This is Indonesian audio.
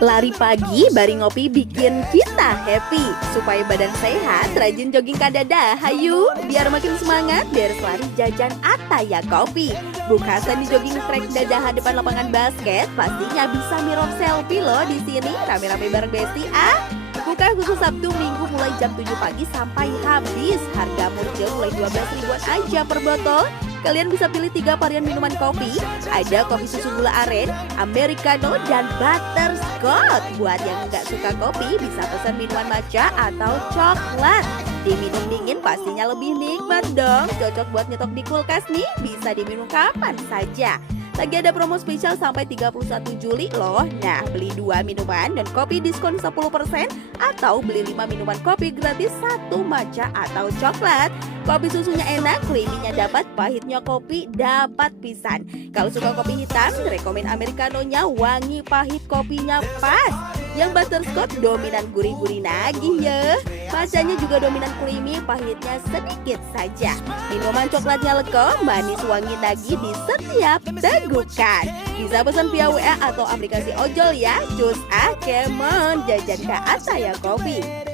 Lari pagi bareng ngopi bikin kita happy. Supaya badan sehat, rajin jogging kadada. Hayu, biar makin semangat, beres lari jajan Ataya Kopi. Bukasan di jogging track dadahan depan lapangan basket, pastinya bisa mirror selfie loh di sini. Rame-rame bareng Besti ah. Buka khusus Sabtu Minggu mulai jam 7 pagi sampai habis. Harga murcil mulai 12 ribuan aja per botol. Kalian bisa pilih 3 varian minuman kopi. Ada kopi susu gula aren, americano, dan butterscotch. Buat yang nggak suka kopi, bisa pesan minuman matcha atau coklat. Diminum dingin pastinya lebih nikmat dong. Cocok buat nyetok di kulkas nih, bisa diminum kapan saja. Lagi ada promo spesial sampai 31 Juli loh. Nah, beli 2 minuman dan kopi diskon 10% atau beli 5 minuman kopi gratis 1 matcha atau coklat. Kopi susunya enak, creamy-nya dapat, pahitnya kopi dapat pisan. Kalau suka kopi hitam, rekomen americanonya wangi, pahit kopinya pas. Yang butterscotch dominan gurih-gurih nagih ya. Matchanya juga dominan creamy, pahitnya sedikit saja. Minuman coklatnya leko, manis wangi nagih di setiap tegukan. Bisa pesan via WA atau aplikasi ojol ya. Cus ah, kemon, jajan ke Ataya Kopi.